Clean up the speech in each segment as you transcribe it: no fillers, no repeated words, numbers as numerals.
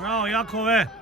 Bravo, Jakove!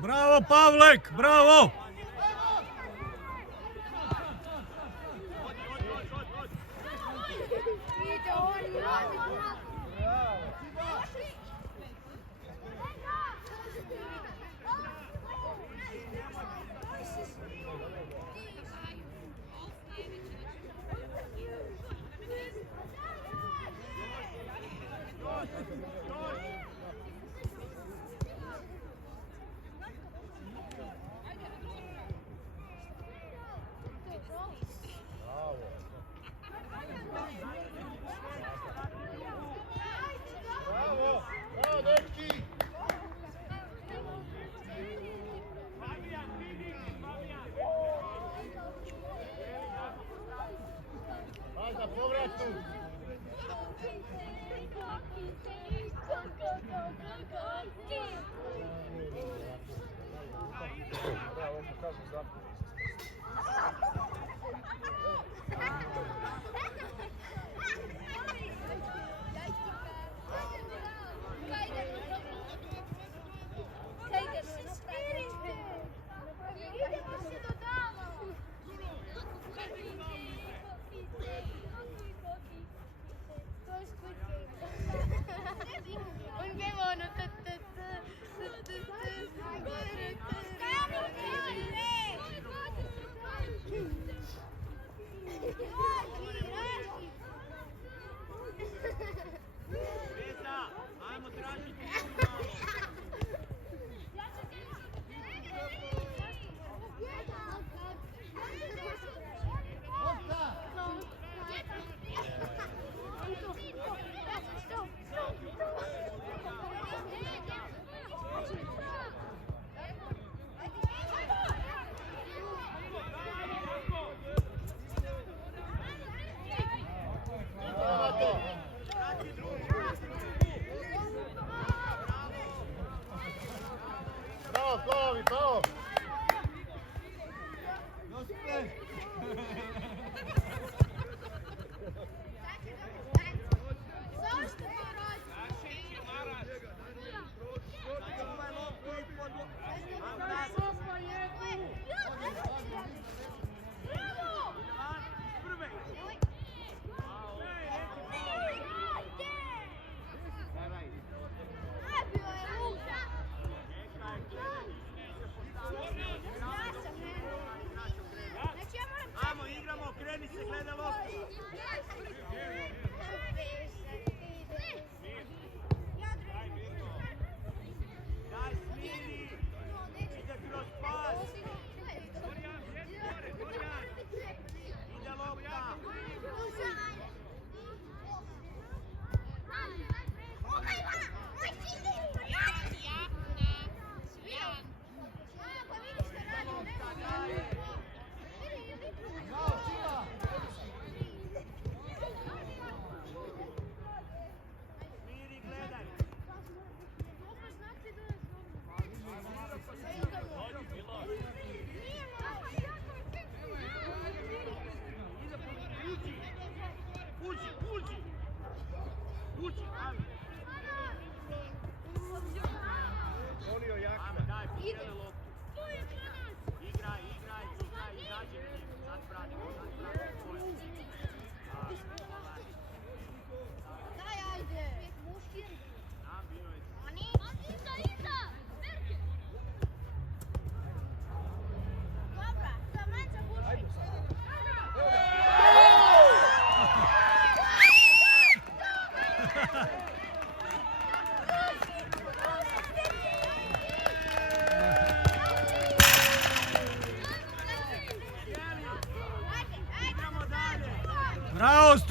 Bravo, Pavlek, bravo!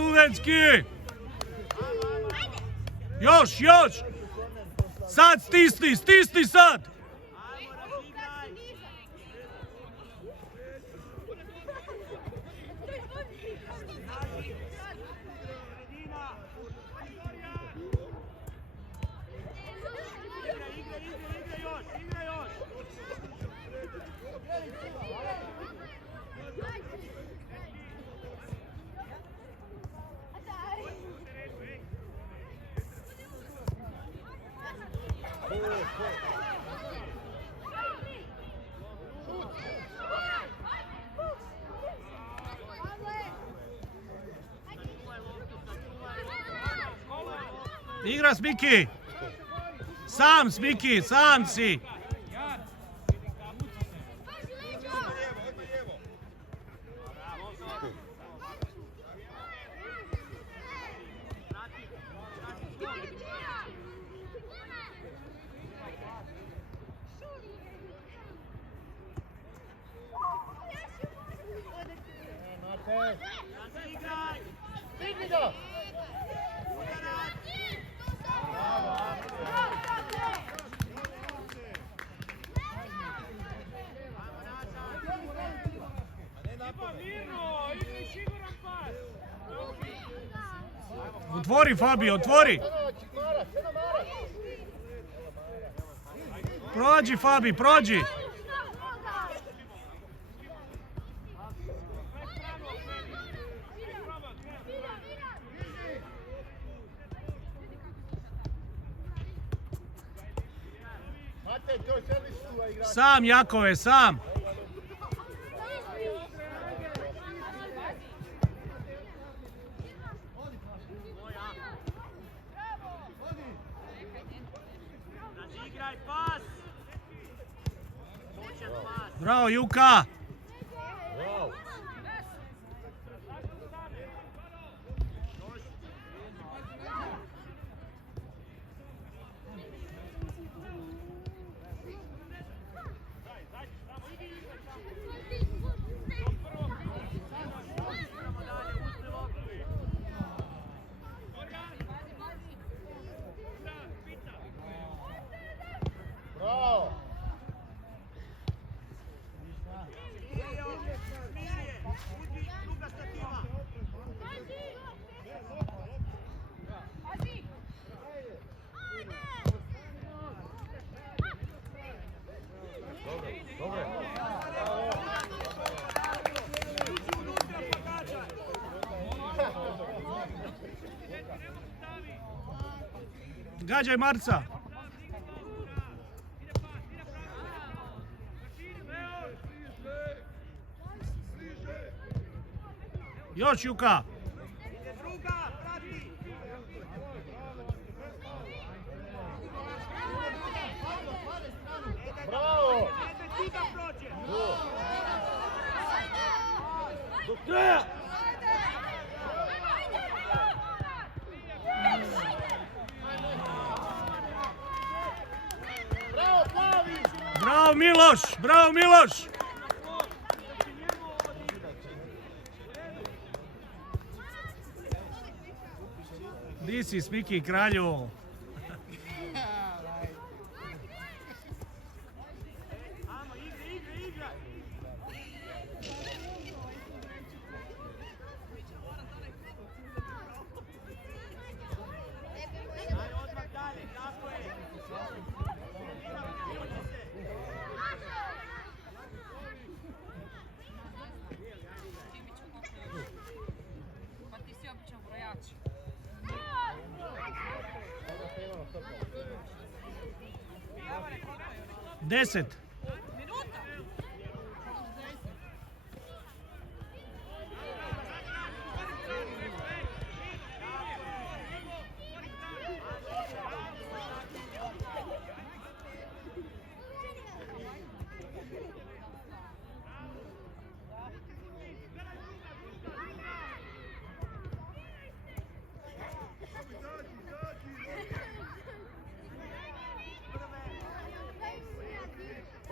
studentski! Još! Sad stisni sad! Igra Smiki! Sam Smiki, sam si! Otvori Fabi, otvori! Prođi Fabi, prođi! Sam Jakove, sam! Bravo Juka! Gađaj Marca! Još Juka! Bravo! Do kraja! Bravo Miloš! Bravo Miloš! Di si Smiki kralju? Pa ti si običan brojač. 10.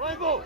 Ajmo!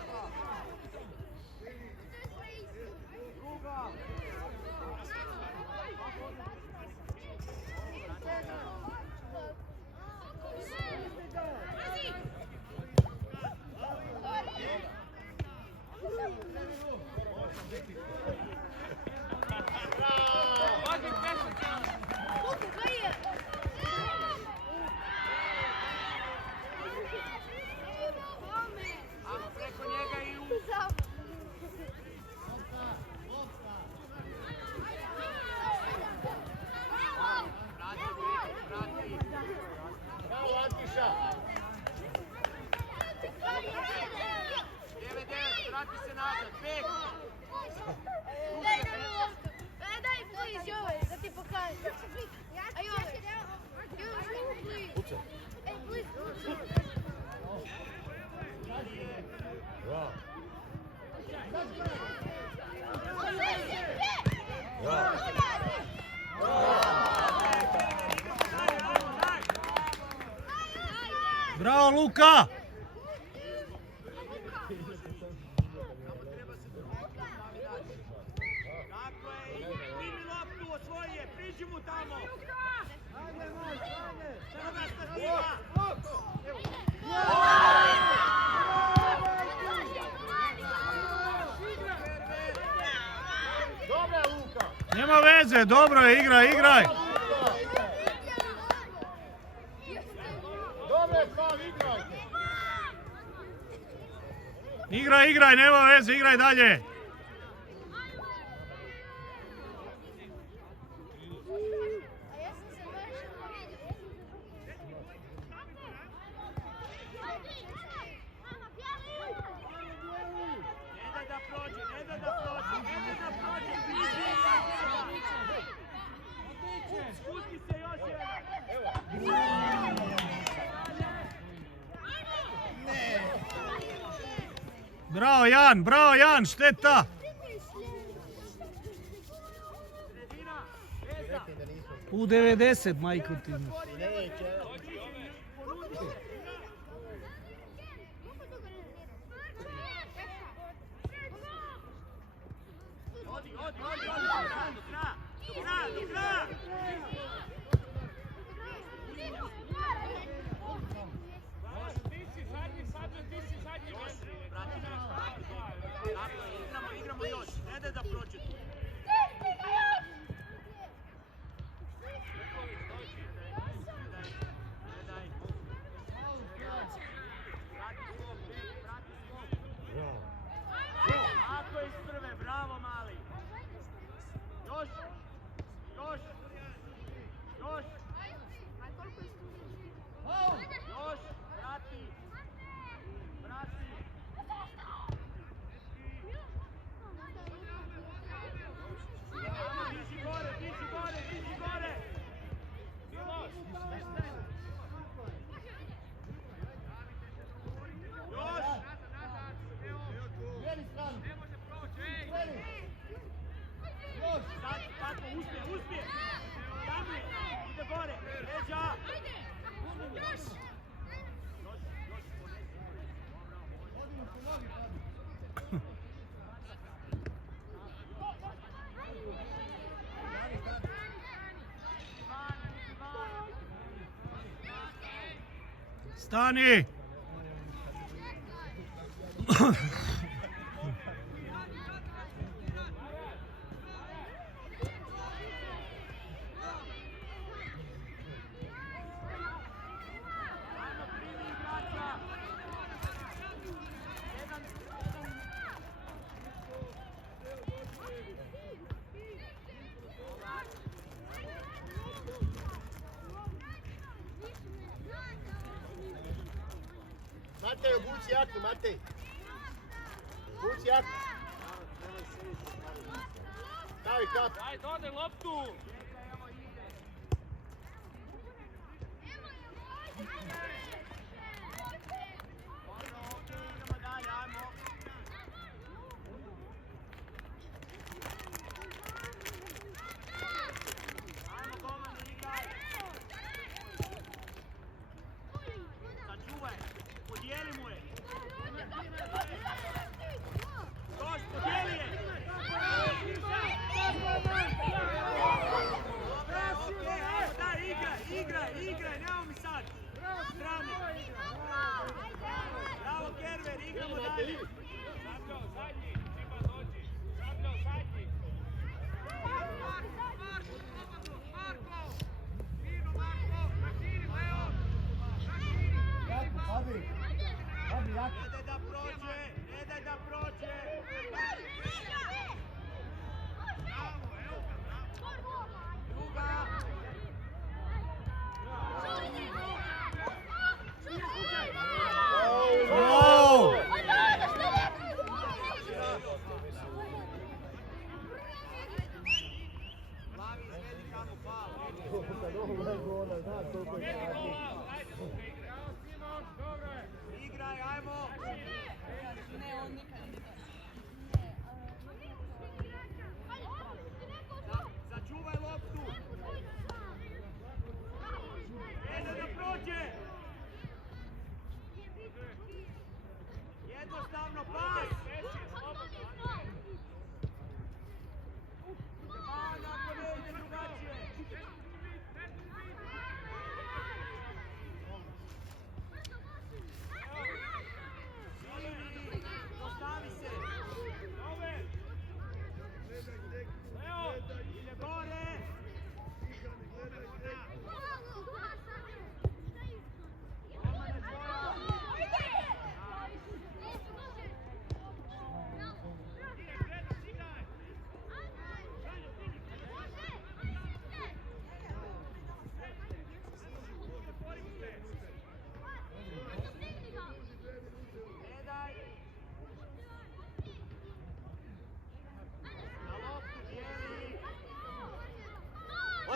Bravo Luka! Nema veze, dobro je, igraj, igraj! Igraj, igraj, nema veze, igraj dalje! Bravo Jan, šteta! U 90, majko ti. Igramo još, ne daj da prođe tu. Ako je iz prve, bravo mali. Još. Još, vrati. Diži gore! Još! Tako, uspije! Tam je, ide gore, leđa! Stani! Matej, obuci jaknu, Matej. Obuci jaknu. Stavi kap. Daj, dodaj loptu! Idemo dalje, ajmo. Ajmo, Boman, igraj. Sačuvaj, podijeli mu je. Još, podijeli je. Igraj, nemamo mi sad. Strani. Bravo, Kerver, igramo dalje. Zabljao, zadnji, Čipa dođi. Zabljao, zadnji. Marko! Fino, Marko! Raširi, Leo! Jaknu, Fabi, jaknu. Ne daj da prođe! Druga! Wow! Plavi, izvedi kamo, faul. Kad ovo je gola, znaš koliko je sati. Igraj, ajmo! Začuvaj loptu! Ne da prođe!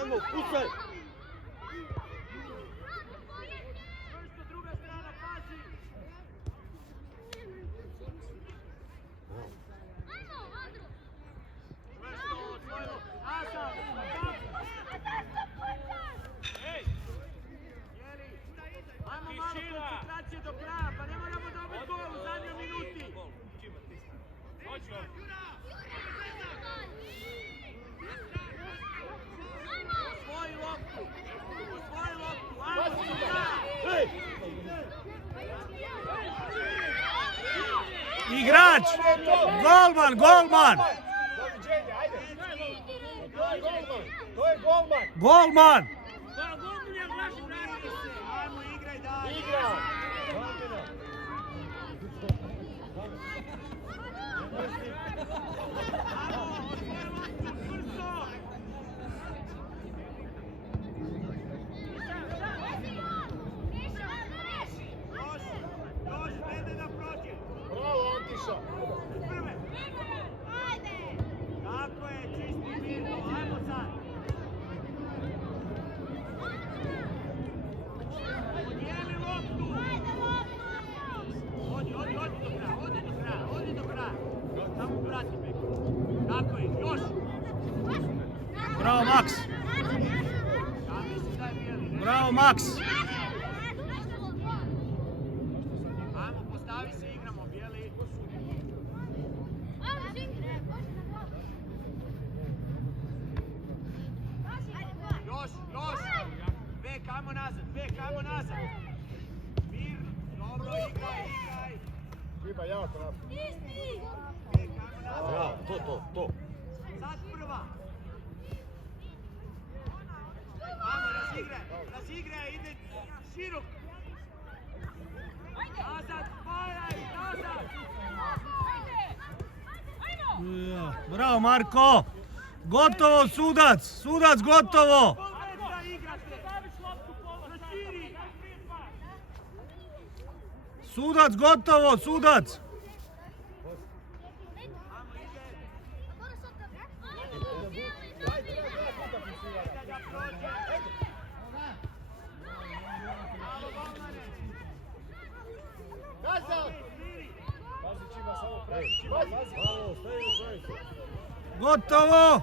Ajmo, pucaj! Čvrsto, druga strana, pazi! Čvrsto, osvojilo! Asa! Ej! Jeli! Ajmo malo koncentracije do kraja, pa ne moramo dobiti gol u zadnjoj minuti! Osvoji loptu! Osvoji loptu! Ajmo do kraja! Ej! Igrač! Golman, golman! Doviđenja, ajde! To je golman! To je golman! Golman! Ajmo, igraj dalje! Igra! Zamjena! Još, vede da prođe! Bravo, Antiša! Prve! Tako je, čisti mirno, ajmo sad! Podijeli loptu! Odi do kraja! Samo prati beko. Tako je, još! Bravo, Maks! Ja mislim da je bijeli, ne? Bravo, Maks! Ajmo, postavi se, igramo, bijeli. Još! Bek, ajmo nazad! Mir, dobro, igraj! Šiba, jako napad. Bek, ajmo nazad! To. Sad prva! Ajmo, razigraj, ide širok! Nazad, spajaj, nazad! Ja, bravo, Marko! Gotovo, sudac, gotovo! Pol metra igrate! Raširi! Sudac, gotovo, sudac! Nazad! Pazi, Čiba, samo pravi. Pazi! Malo, stavi u pravi. Gotovo!